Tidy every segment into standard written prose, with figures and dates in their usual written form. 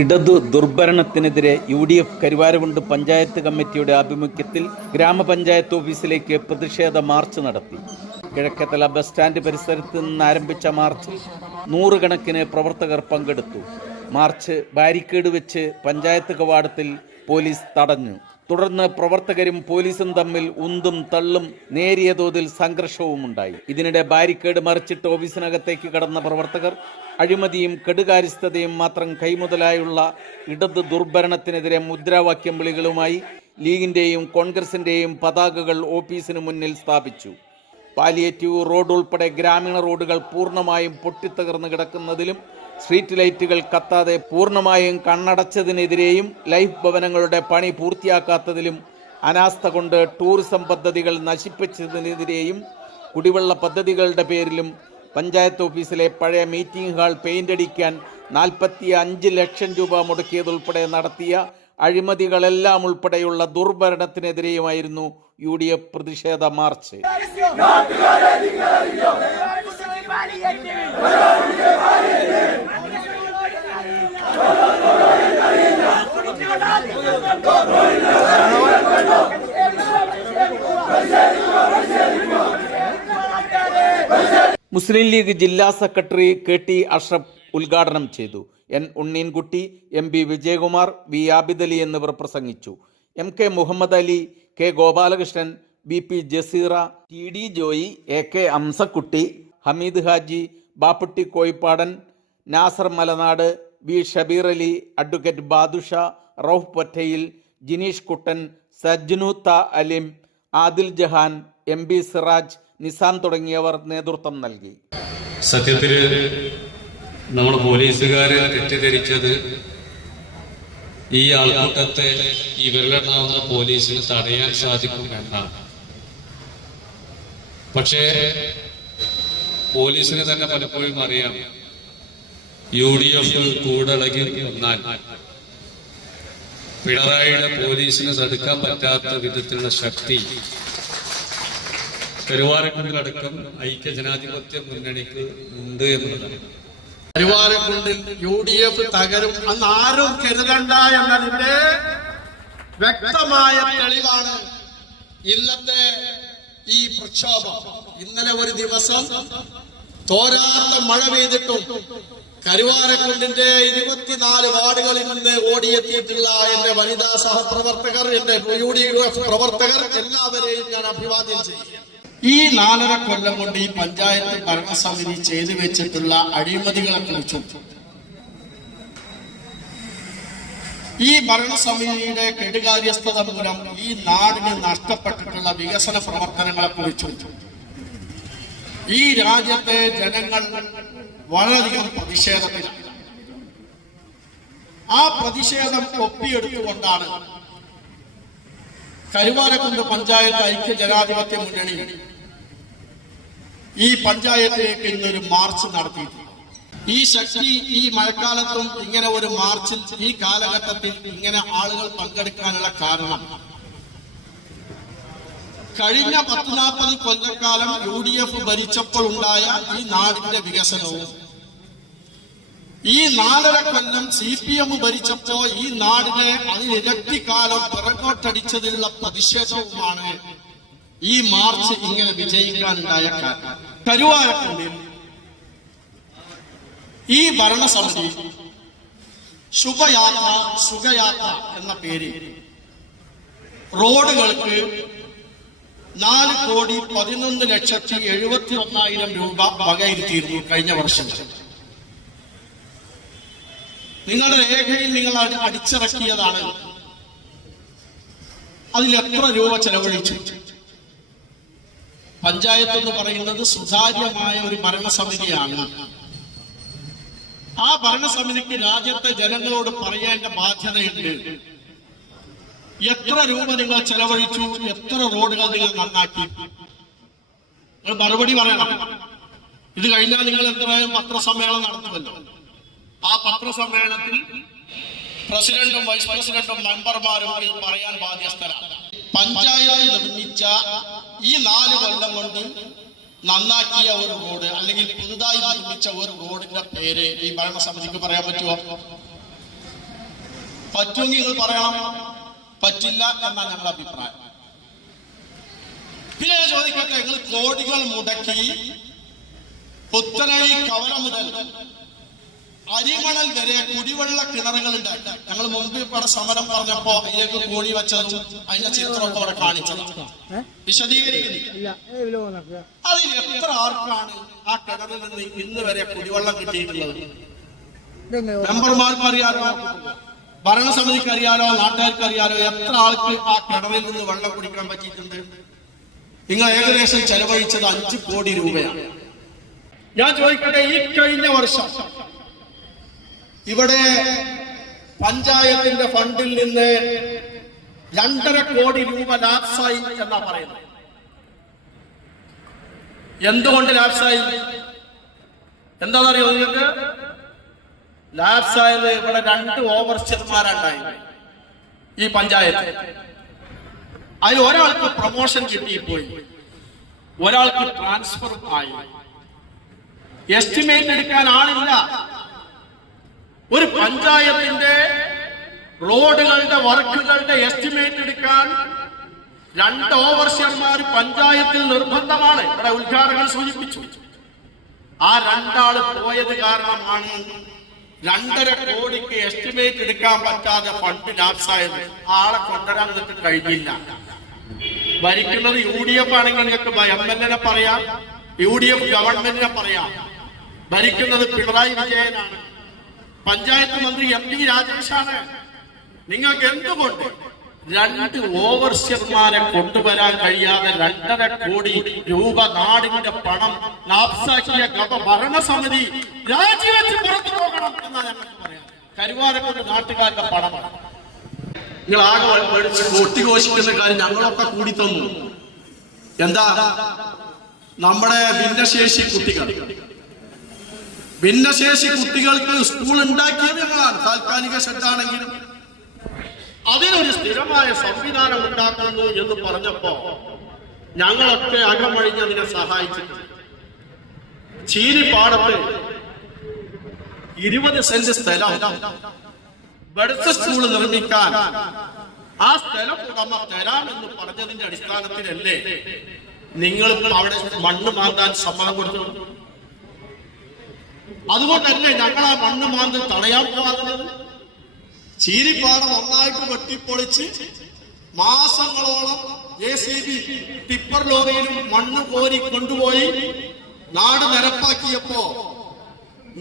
ഇടതു ദുർഭരണത്തിനെതിരെ UDF കരുവാരകുണ്ട് പഞ്ചായത്ത് കമ്മിറ്റിയുടെ ആഭിമുഖ്യത്തിൽ ഗ്രാമപഞ്ചായത്ത് ഓഫീസിലേക്ക് പ്രതിഷേധ മാർച്ച് നടത്തി. കിഴക്കേത്തല ബസ് സ്റ്റാൻഡ് പരിസരത്ത് നിന്ന് ആരംഭിച്ച മാർച്ച് 100 കണക്കിന് പ്രവർത്തകർ പങ്കെടുത്തു. മാർച്ച് ബാരിക്കേഡ് വെച്ച് പഞ്ചായത്ത് കവാടത്തിൽ പോലീസ് തടഞ്ഞു. തുടർന്ന് പ്രവർത്തകരും പോലീസും തമ്മിൽ ഉന്തും തള്ളും നേരിയ തോതിൽ സംഘർഷവുമുണ്ടായി. ഇതിനിടെ ബാരിക്കേഡ് മറിച്ചിട്ട് ഓഫീസിനകത്തേക്ക് കടന്ന പ്രവർത്തകർ അഴിമതിയും കെടുകാര്യസ്ഥതയും മാത്രം കൈമുതലായുള്ള ഇടത് ദുർഭരണത്തിനെതിരെ മുദ്രാവാക്യം വിളികളുമായി ലീഗിന്റെയും കോൺഗ്രസിന്റെയും പതാകകൾ ഓഫീസിന് മുന്നിൽ സ്ഥാപിച്ചു. പാലിയേറ്റീവ് റോഡ് ഉൾപ്പെടെ ഗ്രാമീണ റോഡുകൾ പൂർണ്ണമായും പൊട്ടിത്തകർന്നു കിടക്കുന്നതിലും സ്ട്രീറ്റ് ലൈറ്റുകൾ കത്താതെ പൂർണ്ണമായും കണ്ണടച്ചതിനെതിരെയും ലൈഫ് ഭവനങ്ങളുടെ പണി പൂർത്തിയാക്കാത്തതിലും അനാസ്ഥ കൊണ്ട് ടൂറിസം പദ്ധതികൾ നശിപ്പിച്ചതിനെതിരെയും കുടിവെള്ള പദ്ധതികളുടെ പേരിലും പഞ്ചായത്ത് ഓഫീസിലെ പഴയ മീറ്റിംഗ് ഹാൾ പെയിന്റ് അടിക്കാൻ 45 ലക്ഷം രൂപ മുടക്കിയതുൾപ്പെടെ നടത്തിയ അഴിമതികളെല്ലാം ഉൾപ്പെടെയുള്ള ദുർഭരണത്തിനെതിരെയുമായിരുന്നു UDF പ്രതിഷേധ മാർച്ച്. മുസ്ലിം ലീഗ് ജില്ലാ സെക്രട്ടറി KT അഷ്റഫ് ഉദ്ഘാടനം ചെയ്തു. N Unneenkutty, MB Vijayakumar, V Abid Ali എന്നിവർ പ്രസംഗിച്ചു. MK Muhammad Ali, K Gopalakrishnan, BP Jaseera, TD Joy, AK Amsakutty, Hameed Haji, Bapputty Koyippadan, Nasar Malanad, V Shabeer Ali, advocate Badusha, Rauf Pottayil, Jineesh Kuttan, Sajnu ത അലിം, ആദിൽ ജഹാൻ, MB സിറാജ്, നിസാം തുടങ്ങിയവർ നേതൃത്വം നൽകി. സത്യത്തിൽ നമ്മൾ പോലീസുകാര് തെറ്റിദ്ധരിച്ചത് ഈ ആൾക്കൂട്ടത്തെ ഈ വിരലെണ്ണാവുന്ന പോലീസിന് തടയാൻ സാധിക്കും എന്നാണ്. പക്ഷേ പോലീസിന് തന്നെ പലപ്പോഴും അറിയാം, UDF കൂടളകി വന്നാൽ പിണറായിയുടെ പോലീസിന് തടുക്കാൻ പറ്റാത്ത വിധത്തിലുള്ള ശക്തി കരുവാരക്കുണ്ടിലടക്കം ഐക്യ ജനാധിപത്യ മുന്നണിക്ക് ഉണ്ട് എന്നുള്ളതാണ്. കരുവാരക്കുണ്ടിൽ UDF തകരും അന്ന് ആരും കരുതണ്ട എന്നതിന്റെ വ്യക്തമായ തെളിവാണ് ഇന്നത്തെ ഈ പ്രക്ഷോഭം. ഇന്നലെ ഒരു ദിവസം തോരാത്ത മഴ പെയ്തിട്ടും കരുവാരക്കുണ്ടിന്റെ 24 വാർഡുകളിൽ നിന്ന് ഓടിയെത്തിയിട്ടുള്ള എന്റെ വനിതാ സഹപ്രവർത്തകർ, എന്റെ UDF പ്രവർത്തകർ എല്ലാവരെയും ഞാൻ അഭിവാദ്യം ചെയ്യും. ഈ 4.5 കൊല്ലം കൊണ്ട് ഈ പഞ്ചായത്ത് ഭരണസമിതി ചെയ്തു വെച്ചിട്ടുള്ള അഴിമതികളെ കുറിച്ചും ഈ ഭരണസമിതിയുടെ കെടുകാര്യസ്ഥത മൂലം ഈ നാടിന് നഷ്ടപ്പെട്ടിട്ടുള്ള വികസന പ്രവർത്തനങ്ങളെ കുറിച്ചും ഈ രാജ്യത്തെ ജനങ്ങൾ വളരെയധികം പ്രതിഷേധത്തിലാണ്. ആ പ്രതിഷേധം ഒപ്പിയെടുത്തുകൊണ്ടാണ് കരുവാരക്കുണ്ട് പഞ്ചായത്ത് ഐക്യ ജനാധിപത്യ മുന്നണി ഈ പഞ്ചായത്തിലേക്ക് ഇന്നൊരു മാർച്ച് നടത്തിയിട്ടുണ്ട്. ഈ ശക്തി ഈ മഴക്കാലത്തും ഇങ്ങനെ ഒരു മാർച്ചിൽ ഈ കാലഘട്ടത്തിൽ ഇങ്ങനെ ആളുകൾ പങ്കെടുക്കാനുള്ള കാരണം കഴിഞ്ഞ 40-40 കൊല്ലക്കാലം UDF ഭരിച്ചപ്പോൾ ഉണ്ടായ ഈ നാടിന്റെ വികസനവും ഈ 4.5 കൊല്ലം CPM ഭരിച്ചപ്പോ ഈ നാടിനെ അതിനിരട്ടിക്കാലം പിറകോട്ടടിച്ചതിലുള്ള പ്രതിഷേധവുമാണ് ഈ മാർച്ച് ഇങ്ങനെ വിജയിക്കാനുണ്ടായ കാരണം. കരുവാരക്കുണ്ടിൽ ഈ ഭരണസമിതി ശുഭയാത്ര സുഖയാത്ര എന്ന പേരിൽ റോഡുകൾക്ക് 4,11,71,000 രൂപ വകയിരുത്തിയിരുന്നു കഴിഞ്ഞ വർഷം. നിങ്ങളുടെ രേഖയിൽ നിങ്ങൾ അടിച്ചിറക്കിയതാണ്. അതിൽ എത്ര രൂപ ചെലവഴിച്ചു? പഞ്ചായത്ത് എന്ന് പറയുന്നത് സുതാര്യമായ ഒരു ഭരണസമിതിയാണ്. ആ ഭരണസമിതിക്ക് രാജ്യത്തെ ജനങ്ങളോട് പറയേണ്ട ബാധ്യതയുണ്ട്. എത്ര രൂപ നിങ്ങൾ ചെലവഴിച്ചു? എത്ര റോഡുകൾ നിങ്ങൾ നന്നാക്കി? നിങ്ങൾ മറുപടി പറയണം. ഇത് കഴിഞ്ഞാൽ നിങ്ങൾ എന്തായാലും പത്രസമ്മേളനം നടത്തുമല്ലോ. ആ പത്രസമ്മേളനത്തിൽ പ്രസിഡന്റും വൈസ് പ്രസിഡന്റും മെമ്പർമാരും ഇത് പറയാൻ ബാധ്യസ്ഥരാണ്. പഞ്ചായത്ത് നിർമ്മിച്ച ഈ 4 കൊല്ലം കൊണ്ട് നന്നാക്കിയ ഒരു റോഡ് അല്ലെങ്കിൽ പുതുതായി നിർമ്മിച്ച ഒരു റോഡിന്റെ പേര് ഈ ഭരണസമിതിക്ക് പറയാൻ പറ്റുമോ? പറ്റുമെങ്കിൽ നിങ്ങൾ പറയണം. പറ്റില്ല എന്നാണ് ഞങ്ങളുടെ അഭിപ്രായം. പിന്നെ ഞാൻ ചോദിക്കട്ടെ, നിങ്ങൾ കോടികൾ മുടക്കി പുത്തനഴി കവല മുതൽ അരിമണൽ വരെ കുടിവെള്ള കിണറുകൾ ഉണ്ടാക്കി. ഞങ്ങൾ മുമ്പ് ഇവിടെ സമരം പറഞ്ഞപ്പോ അതിലേക്ക് കോഴി വെച്ചതും അതിന്റെ ചിത്രമൊക്കെ അവിടെ കാണിച്ചത് വിശദീകരിക്കുന്നില്ല. അതിൽ എത്ര ആർക്കാണ് ആ കിണറിൽ നിന്ന് ഇന്ന് വരെ കുടിവെള്ളം കിട്ടിയിട്ടുള്ളത്? മെമ്പർമാർക്ക് അറിയാലോ, ഭരണസമിതിക്ക് അറിയാലോ, നാട്ടുകാർക്ക് അറിയാലോ എത്ര ആൾക്ക് ആ കിണറിൽ നിന്ന് വെള്ളം കുടിക്കാൻ പറ്റിയിട്ടുണ്ട്? നിങ്ങൾ ഏകദേശം ചെലവഴിച്ചത് 5 കോടി രൂപയാണ്. ഞാൻ ചോദിക്കട്ടെ, ഈ കഴിഞ്ഞ വർഷം ഇവിടെ പഞ്ചായത്തിന്റെ ഫണ്ടിൽ നിന്ന് 2.5 കോടി രൂപ ലാപ്സായി എന്നാ പറയുന്നത്. എന്തുകൊണ്ട് ലാപ്സായി? എന്താണെന്നറിയോ നിങ്ങൾക്ക്? ലാപ്സായത് ഇവിടെ 2 ഓവർസിയർമാരുണ്ടായി ഈ പഞ്ചായത്ത്. അതിൽ ഒരാൾക്ക് പ്രൊമോഷൻ കിട്ടിപ്പോയി, ഒരാൾക്ക് ട്രാൻസ്ഫർ ആയി. എസ്റ്റിമേറ്റ് എടുക്കാൻ ആളില്ല. ഒരു പഞ്ചായത്തിന്റെ റോഡുകളുടെ വർക്കുകളുടെ എസ്റ്റിമേറ്റ് എടുക്കാൻ 2 ഓവർസിയർമാർ പഞ്ചായത്തിൽ നിർബന്ധമാണ്. ഇവിടെ ഉദ്ഘാടകൻ സൂചിപ്പിച്ചു. ആ 2 ആള് പോയത് കാരണമാണ് 2.5 കോടിക്ക് എസ്റ്റിമേറ്റ് എടുക്കാൻ പറ്റാതെ ഫണ്ട് ലാപ്സായത്. ആളെ കൊണ്ടുവരാൻ നിങ്ങൾക്ക് കഴിഞ്ഞില്ല. ഭരിക്കുന്നത് UDF ആണെങ്കിൽ നിങ്ങൾക്ക് MLA പറയാം, UDF ഗവൺമെന്റിനെ പറയാം. ഭരിക്കുന്നത് പിണറായി വിജയനാണ്, പഞ്ചായത്ത് മന്ത്രി MP രാജേഷാണ്. നിങ്ങൾക്ക് എന്തുകൊണ്ട് 2 ഓവർസിയർമാരെ കൊണ്ടുവരാൻ കഴിയാതെ 2.5 കോടി രൂപ നാടിന്റെ പണം ലാപ്സാക്കിയ ഭരണസമിതി രാജിവെച്ച് പുറത്തു പോകണം എന്നാണ് ഞങ്ങൾക്ക് പറയാം. കരുവാരക്കുണ്ട് നാട്ടുകാരുടെ പണമാണ്. നിങ്ങൾ ആകെ ഒട്ടിഘോഷിക്കുന്ന കാര്യം ഞങ്ങളൊക്കെ കൂടി തന്നു. എന്താ? നമ്മുടെ ഭിന്നശേഷി കുട്ടികൾക്ക് സ്കൂൾ ഉണ്ടാക്കിയത് ഞങ്ങളാണ്. താൽക്കാലിക ഷെഡാണെങ്കിലും അതിനൊരു സ്ഥിരമായ സംവിധാനം ഉണ്ടാക്കുന്നു എന്ന് പറഞ്ഞപ്പോ ഞങ്ങളൊക്കെ അകമഴിഞ്ഞ് അതിനെ സഹായിച്ചിട്ടുണ്ട്. ചീരിപ്പാടത്ത് 20 സെന്റ് സ്ഥലം ബഡ്സ് സ്കൂൾ നിർമ്മിക്കാൻ ആ സ്ഥലം ഉടമ തരാമെന്ന് പറഞ്ഞതിന്റെ അടിസ്ഥാനത്തിലല്ലേ നിങ്ങൾ അവിടെ മണ്ണ് മാന്താൻ സമ്മതം കൊടുത്തു? അതുകൊണ്ടല്ലേ ഞങ്ങൾ ആ മണ്ണ് മാന്ത് തടയാൻ പോകാറുള്ളത്? ചീരിപ്പാടം ഒന്നായിട്ട് വെട്ടിപ്പൊളിച്ച് മാസങ്ങളോളം JCB ടിപ്പർ ലോറിയിലും മണ്ണ് കോരി കൊണ്ടുപോയി നാട് നിരപ്പാക്കിയപ്പോ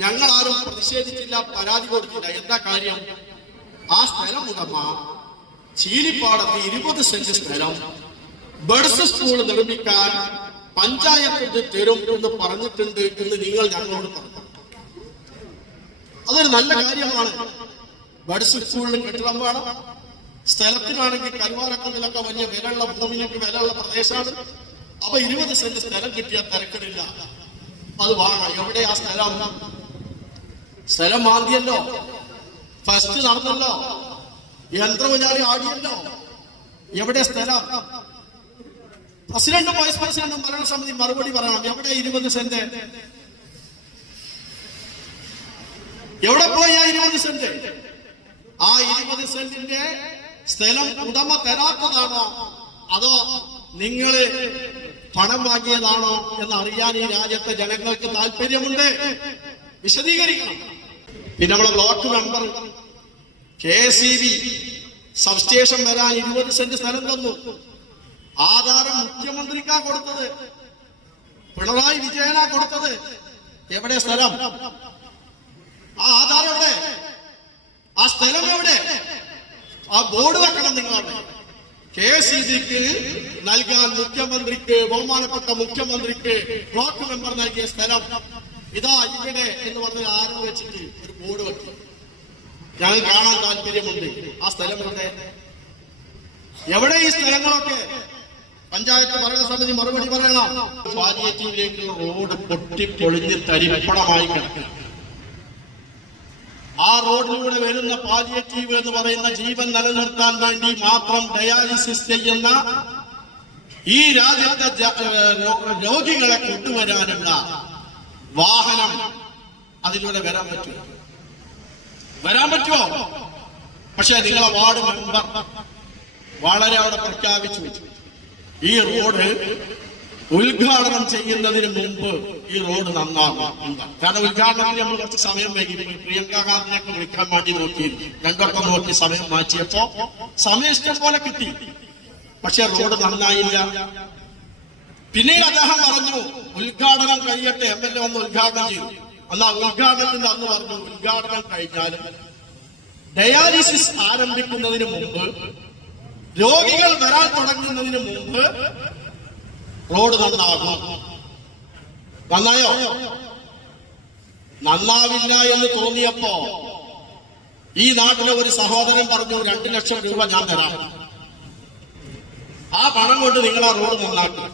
ഞങ്ങൾ ആരും പ്രതിഷേധിച്ചില്ല, പരാതി കൊടുത്തില്ല. എന്താ കാര്യം? ആ സ്ഥലം ഉടമ ചീനിപ്പാടത്ത് 20 സെന്റ് സ്ഥലം ബഡ്സ് സ്കൂൾ നിർമ്മിക്കാൻ പഞ്ചായത്ത് തരും എന്ന് പറഞ്ഞിട്ടുണ്ട് എന്ന് നിങ്ങൾ ഞങ്ങളോട് പറഞ്ഞു. അതൊരു നല്ല കാര്യമാണ്. ബഡ്സ് സ്കൂളിന് കെട്ടിടം വേണം. സ്ഥലത്തിനാണെങ്കിൽ കരുവാരക്കുന്നിലൊക്കെ വലിയ വിലയുള്ള ഭൂമിയിലേക്ക് വിലയുള്ള പ്രദേശമാണ്. അപ്പൊ 20 സെന്റ് സ്ഥലം കിട്ടിയാൽ തിരക്കിടില്ല. അത് വേണം. എവിടെ ആ സ്ഥലം മാന്തിയല്ലോ, ഫസ്റ്റ് നടന്നല്ലോ, യന്ത്രവിചാരി ആടിയല്ലോ. എവിടെ സ്ഥലം? പ്രസിഡന്റും വൈസ് പ്രസിഡന്റും ഭരണസമിതി മറുപടി പറയണം. എവിടെ 20 സെന്റ്? എവിടെ പോയി ആ 20 സെന്റ്? ആ 20 സെന്റിന്റെ സ്ഥലം ഉടമ തരാത്തതാണോ അതോ നിങ്ങള് പണം വാങ്ങിയതാണോ എന്നറിയാൻ ഈ രാജ്യത്തെ ജനങ്ങൾക്ക് താല്പര്യമുണ്ട്. വിശദീകരിക്കണം. പിന്നെ നമ്മളെ ബ്ലോക്ക് മെമ്പർ KCB സബ്സ്റ്റേഷൻ വരാൻ 20 സെന്റ് സ്ഥലം തന്നു. ആധാരം മുഖ്യമന്ത്രിക്കാ കൊടുത്തത്, പിണറായി വിജയനാ കൊടുത്തത്. എവിടെ സ്ഥലം? ആ ആധാരം എവിടെ? ആ സ്ഥലം എവിടെ? ആ ബോർഡ് വെക്കണം നിങ്ങളുടെ. KCBക്ക് നൽകാൻ മുഖ്യമന്ത്രിക്ക്, ബഹുമാനപ്പെട്ട മുഖ്യമന്ത്രിക്ക് ബ്ലോക്ക് മെമ്പർ നൽകിയ സ്ഥലം ഇതാ ഇവിടെ എന്ന് പറഞ്ഞ് ആരോ വെച്ചിട്ട് ഒരു ബോർഡ് വെക്കും. ഞങ്ങൾ കാണാൻ താല്പര്യമുണ്ട്. ആ സ്ഥലം എവിടെ? എവിടെ ഈ സ്ഥലങ്ങളൊക്കെ? പഞ്ചായത്ത് ഭരണസമിതി മറുപടി പറയണം. പാലിയേറ്റീവിലേക്കുള്ള റോഡ് പൊട്ടിപ്പൊളിഞ്ഞ് തരിപ്പണമായി കിടക്കുക. ആ റോഡിലൂടെ വരുന്ന പാലിയേറ്റീവ് എന്ന് പറയുന്ന ജീവൻ നിലനിർത്താൻ വേണ്ടി മാത്രം ഡയാലിസിസ് ചെയ്യുന്ന ഈ രാജ്യത്തെ രോഗികളെ കൊണ്ടുവരാനുള്ള വാഹനം അതിലൂടെ വരാൻ പറ്റുമോ? പക്ഷെ നിങ്ങളെ വാർഡ് മെമ്പർ വളരെ അവിടെ പ്രഖ്യാപിച്ചു, ഈ റോഡ് ഉദ്ഘാടനം ചെയ്യുന്നതിന് മുമ്പ് ഈ റോഡ് നന്നാകും. കാരണം ഉദ്ഘാടനത്തിന് നമ്മൾ കുറച്ച് സമയം വൈകി. പ്രിയങ്ക ഗാന്ധിയൊക്കെ വിളിക്കാൻ വേണ്ടി നോക്കി, രണ്ടൊക്കെ നോക്കി സമയം മാറ്റിയപ്പോ സമയം ഇഷ്ടം പോലെ കിട്ടി. പക്ഷെ റോഡ് നന്നായില്ല. പിന്നീട് അദ്ദേഹം പറഞ്ഞു ഉദ്ഘാടനം കഴിയട്ടെ, MLA ഒന്ന് ഉദ്ഘാടനം ചെയ്തു. എന്നാ ഉദ്ഘാടനത്തിന്റെ അന്ന് പറഞ്ഞു ഉദ്ഘാടനം കഴിഞ്ഞാലും ഡയാലിസിസ് ആരംഭിക്കുന്നതിന് മുമ്പ്, രോഗികൾ വരാൻ തുടങ്ങുന്നതിന് മുമ്പ് റോഡ് നന്നാകും. നന്നായോ? നന്നാവില്ല എന്ന് തോന്നിയപ്പോ ഈ നാട്ടിലെ ഒരു സഹോദരൻ പറഞ്ഞു 2 ലക്ഷം രൂപ ഞാൻ തരാം, ആ പണം കൊണ്ട് നിങ്ങൾ ആ റോഡ് നന്നാക്കും.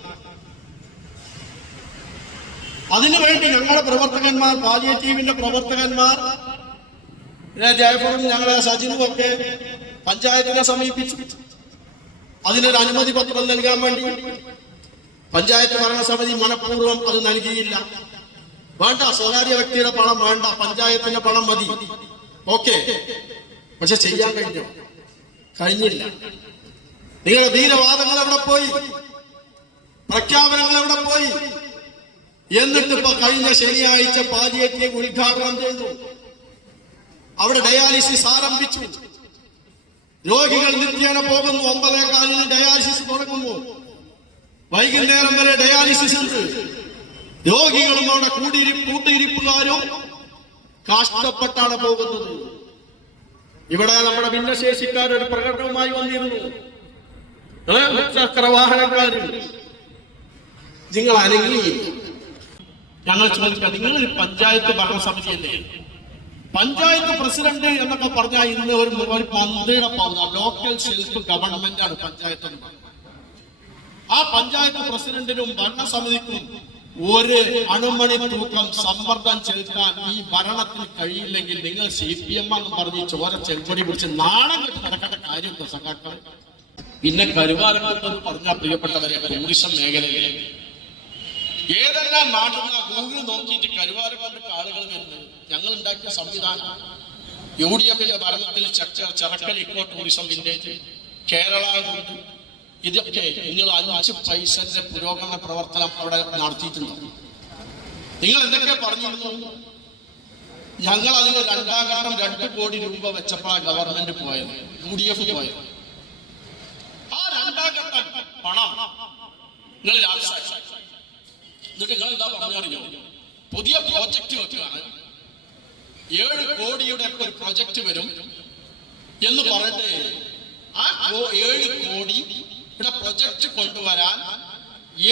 അതിനുവേണ്ടി ഞങ്ങളുടെ പ്രവർത്തകന്മാർ, പാലിയേറ്റീവിന്റെ പ്രവർത്തകന്മാർ, ജയഫറും ഞങ്ങളെ സജിനും ഒക്കെ പഞ്ചായത്തിനെ സമീപിച്ചു. അതിനൊരു അനുമതി പത്രം നൽകാൻ വേണ്ടി പഞ്ചായത്ത് ഭരണസമിതി മനഃപൂർവ്വം അത് നൽകിയില്ല. വേണ്ട, സ്വകാര്യ വ്യക്തിയുടെ പണം വേണ്ട, പഞ്ചായത്തിന്റെ പണം മതി. ഓക്കെ, പക്ഷെ ചെയ്യാൻ കഴിഞ്ഞില്ല. നിങ്ങളുടെ ധീരവാദങ്ങൾ എവിടെ പോയി? പ്രഖ്യാപനങ്ങൾ എവിടെ പോയി? എന്നിട്ട് ഇപ്പൊ കഴിഞ്ഞ ശനിയാഴ്ച പാലിയേറ്റീവ് ഉദ്ഘാടനം ചെയ്തു. അവിടെ ഡയാലിസിസ് ആരംഭിച്ചു. രോഗികൾ നിത്യേന പോകുന്നു. 9:15 ഡയാലിസിസ് തുടങ്ങുന്നു. വൈകുന്നേരം വരെ ഡയാലിസിസ് ഉണ്ട്. രോഗികളും അവിടെ കൂട്ടിയിരിപ്പുകാരും കഷ്ടപ്പെട്ടാണ് പോകുന്നത്. ഇവിടെ നമ്മുടെ ഭിന്നശേഷിക്കാരൊരു പ്രകടനവുമായി വന്നിരുന്നു. ചക്രവാഹനക്കാര് നിങ്ങൾ അനങ്ങി. ഞങ്ങൾ ചോദിക്കാം, നിങ്ങൾ പഞ്ചായത്ത് ഭരണസമിതിയല്ലേ? പഞ്ചായത്ത് പ്രസിഡന്റ് എന്നൊക്കെ പറഞ്ഞാൽ ഇന്ന് ഒരു മന്ത്രിയുടെ പദം, ലോക്കൽ സെൽഫ് ഗവൺമെന്റ് ആണ് പഞ്ചായത്ത് എന്ന് പറഞ്ഞത്. ആ പഞ്ചായത്ത് പ്രസിഡന്റിനും ഭരണസമിതിക്കും ഒരു അണുമണി തൂക്കം സമ്മർദ്ദം ചെലുത്താൻ ഈ ഭരണത്തിന് കഴിയില്ലെങ്കിൽ നിങ്ങൾ CPM എന്ന് പറഞ്ഞ് ചോര ചെങ്കൊടി പിടിച്ച് നാണം കെട്ട് നടക്കേണ്ട കാര്യം സഖാക്കൾ. പിന്നെ കരുവാരക്കുണ്ടെന്ന് പറഞ്ഞ പ്രിയപ്പെട്ടവരെ, ടൂറിസം മേഖലയിലെ ഏതെല്ലാം നാട്ടിൽ നിന്ന് ഗൂഗിൾ നോക്കിയിട്ട് കരുവാരക്കുണ്ട് ആളുകൾ വരുന്നത് ഞങ്ങൾ ഉണ്ടാക്കിയ സംവിധാനം. UDFിന്റെ ഭരണത്തിൽ Cherakkal eco tourism village, Kerala കൊണ്ട് ഇതൊക്കെ നിങ്ങൾ 5 പൈസന്റെ പുരോഗമന പ്രവർത്തനം അവിടെ നടത്തിയിട്ടുണ്ട്. നിങ്ങൾ എന്തൊക്കെ പറഞ്ഞിരുന്നു? ഞങ്ങൾ അതിന് 2ാം ഘട്ടം 2 കോടി രൂപ വെച്ചപ്പോഴാണ് ഗവൺമെന്റ് പോയത്, UDF പോയത്. ആ 2ാം ഘട്ടം പണം നിങ്ങൾ എന്നിട്ട് നിങ്ങൾ എന്താ പറഞ്ഞറിയോ? പുതിയ പ്രോജക്റ്റ് വെക്കുകയാണ്. 7 കോടിയുടെ ഒരു പ്രോജക്റ്റ് വരും. എന്ന് പറഞ്ഞിട്ട് ആ 7 കോടി ഇവിടെ പ്രൊജക്ട് കൊണ്ടുവരാൻ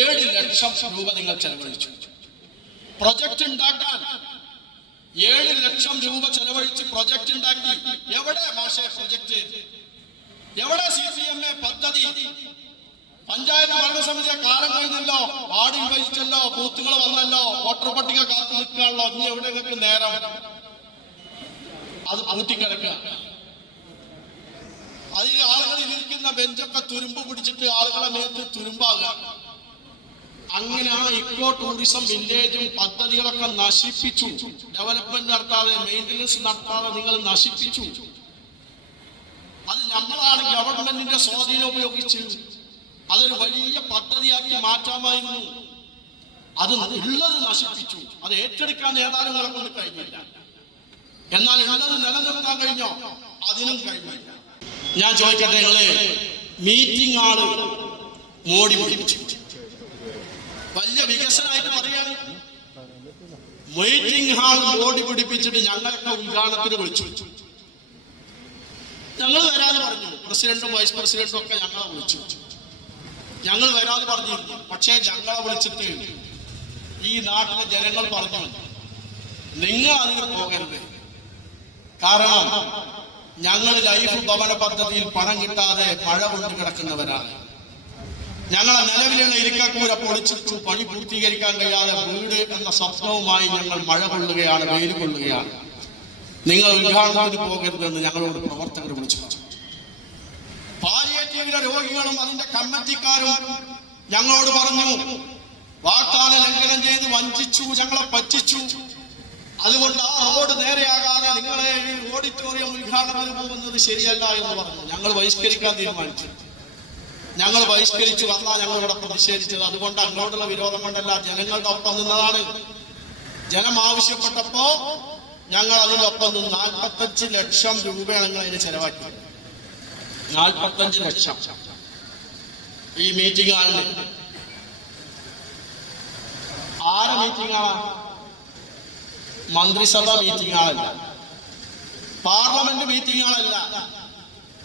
7 ലക്ഷം രൂപ നിങ്ങൾ ചെലവഴിച്ചു. പ്രൊജക്ട് ഉണ്ടാക്കാൻ 7 ലക്ഷം രൂപ ചെലവഴിച്ച് പ്രൊജക്ട് ഉണ്ടാക്കി. എവിടെ മാഷെ പ്രൊജക്ട്? എവിടെ CCMA പദ്ധതി? പഞ്ചായത്ത് ഭരണസമിതിയെ കാലം കഴിഞ്ഞല്ലോ, വാർഡ് വിഭജിച്ചല്ലോ, ബൂത്തുകൾ വന്നല്ലോ, വോട്ടർ പട്ടിക കാത്തു നിൽക്കാണല്ലോ. ഇനി എവിടെ നേരം? അത് പൂട്ടിക്കിടക്കുക. അതിൽ ആളുകൾ ഇരിക്കുന്ന ബെഞ്ചൊക്കെ തുരുമ്പ് പിടിച്ചിട്ട് ആളുകളെ മേത്ത് തുരുമ്പാകുക. അങ്ങനെ ആ ഇക്കോ ടൂറിസം വില്ലേജും പദ്ധതികളൊക്കെ നശിപ്പിച്ചു. ഡെവലപ്മെന്റ് നടത്താതെ, മെയിൻ്റനൻസ് നടത്താതെ നിങ്ങൾ നശിപ്പിച്ചു. അത് നമ്മളാണ് ഗവൺമെന്റിന്റെ സ്വാധീനം ഉപയോഗിച്ച് അതൊരു വലിയ പദ്ധതിയാക്കി മാറ്റാമായിരുന്നു. അത് ഉള്ളത് നശിപ്പിച്ചു. അത് ഏറ്റെടുക്കാൻ ഏതാനും കൊണ്ട് കഴിഞ്ഞില്ല. എന്നാൽ ഉള്ളത് നിലനിർത്താൻ കഴിഞ്ഞോ? അതിനും കഴിഞ്ഞില്ല. ഞാൻ ചോദിക്കട്ടെ, നിങ്ങള് മീറ്റിംഗ് ആള് മോഡി പിടിപ്പിച്ചു വലിയ വികസനമായിട്ട് പറയാണ്. മീറ്റിംഗ് ഹാൾ മോഡി പിടിപ്പിച്ചിട്ട് ഞങ്ങളൊക്കെ ഉദ്ഘാടനത്തിന് വിളിച്ചു. ഞങ്ങൾ വരാതെ പറഞ്ഞു. പ്രസിഡന്റും വൈസ് പ്രസിഡന്റും ഒക്കെ ഞങ്ങളെ വിളിച്ചു. ഞങ്ങൾ വരാതെ പറഞ്ഞിരുന്നു. പക്ഷേ ഞങ്ങളെ വിളിച്ചിട്ട് ഈ നാട്ടിലെ ജനങ്ങൾ പറഞ്ഞു, നിങ്ങൾ അതിന് പോകരുത്. കാരണം ഞങ്ങൾ ലൈഫ് ഭവന പദ്ധതിയിൽ പണം കിട്ടാതെ മഴ കൊണ്ട് കിടക്കുന്നവരാണ്. ഞങ്ങളെ നിലവിലുള്ള ഇരിക്കക്കൂര പൊളിച്ചിട്ടു പണി പൂർത്തീകരിക്കാൻ കഴിയാതെ വീട് എന്ന സ്വപ്നവുമായി ഞങ്ങൾ മഴ കൊള്ളുകയാണ്, വെയിൽ കൊള്ളുകയാണ്. നിങ്ങൾ ഉദ്ഘാടനത്തിന് പോകരുതെന്ന് ഞങ്ങളോട് പ്രവർത്തകർ വിളിച്ചു. പാലിയേറ്റീവിലെ രോഗികളും അതിന്റെ കമ്മിറ്റിക്കാരും ഞങ്ങളോട് പറഞ്ഞു, വാഗ്ദാന ലംഘനം ചെയ്ത് വഞ്ചിച്ചു, ഞങ്ങളെ പറ്റിച്ചു. അതുകൊണ്ട് ആ റോഡ് നേരെയാകാതെ നിങ്ങളെ ഈ ഓഡിറ്റോറിയം ഉദ്ഘാടനത്തിന് പോകുന്നത് ശരിയല്ല എന്ന് പറഞ്ഞു. ഞങ്ങൾ ബഹിഷ്കരിക്കാൻ തീരുമാനിച്ചു. ഞങ്ങൾ ബഹിഷ്കരിച്ചു. വന്നാൽ ഞങ്ങൾ ഇവിടെ പ്രതിഷേധിച്ചത്. അതുകൊണ്ട് അങ്ങോട്ടുള്ള വിരോധം കൊണ്ടല്ല, ജനങ്ങളുടെ ഒപ്പം നിന്നതാണ്. ജനം ആവശ്യപ്പെട്ടപ്പോ ഞങ്ങൾ അതിനൊപ്പം നിന്ന് 45 ലക്ഷം രൂപയാണ് ഞങ്ങൾ അതിന് ചെലവാക്കി. 45 ലക്ഷം ഈ മീറ്റിംഗ് ആളിന്. ആരെ മീറ്റിംഗ് ആളാ? മന്ത്രിസഭ മീറ്റിംഗ് ആളല്ല, പാർലമെന്റ് മീറ്റിംഗ് ആളല്ല,